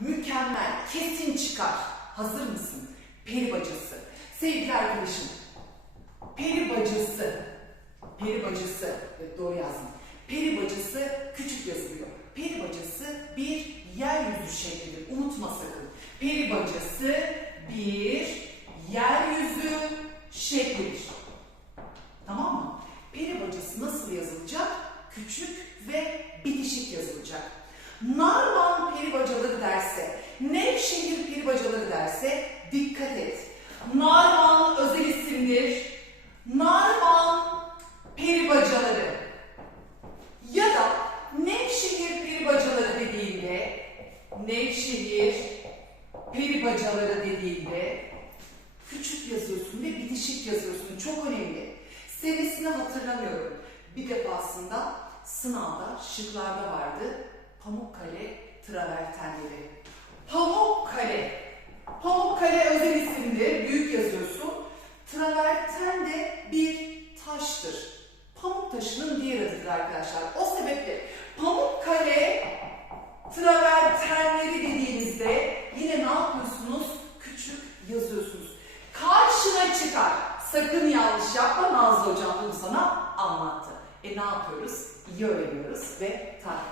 mükemmel, kesin çıkar. Hazır mısın? Peri bacası. Sevgili arkadaşım, peri bacası. Peri bacası. Evet doğru yazdım. Peri bacası küçük yazılıyor. Peri bacası bir yeryüzü şeklidir. Unutma sakın. Peri bacası bir yeryüzü şeklidir. Tamam mı? Peri bacası nasıl yazılacak? Küçük ve bitişik yazılacak. Narman peri bacaları derse, Nevşehir peri bacaları derse dikkat et. Narman özel isimdir. Narman peri bacaları. Ya da Nevşehir peri bacaları dediğinde, Nevşehir peri bacaları dediğinde küçük yazıyorsun ve bitişik yazıyorsun. Çok önemli. Senesini hatırlamıyorum. Bir defasında sınavda şıklarda vardı. Pamukkale travertenleri. Pamukkale. Pamukkale isimdir. Büyük yazıyorsun. Traverten de bir taştır. Pamuk taşının diğer adıdır arkadaşlar. O sebeple Pamukkale travertenleri dediğinizde yine ne yapıyorsunuz? Küçük yazıyorsunuz. Karşına çıkar. Sakın yanlış yapma Nazlı Hocam bunu sana anlattı. E ne yapıyoruz? İyi öğreniyoruz ve kalıyoruz.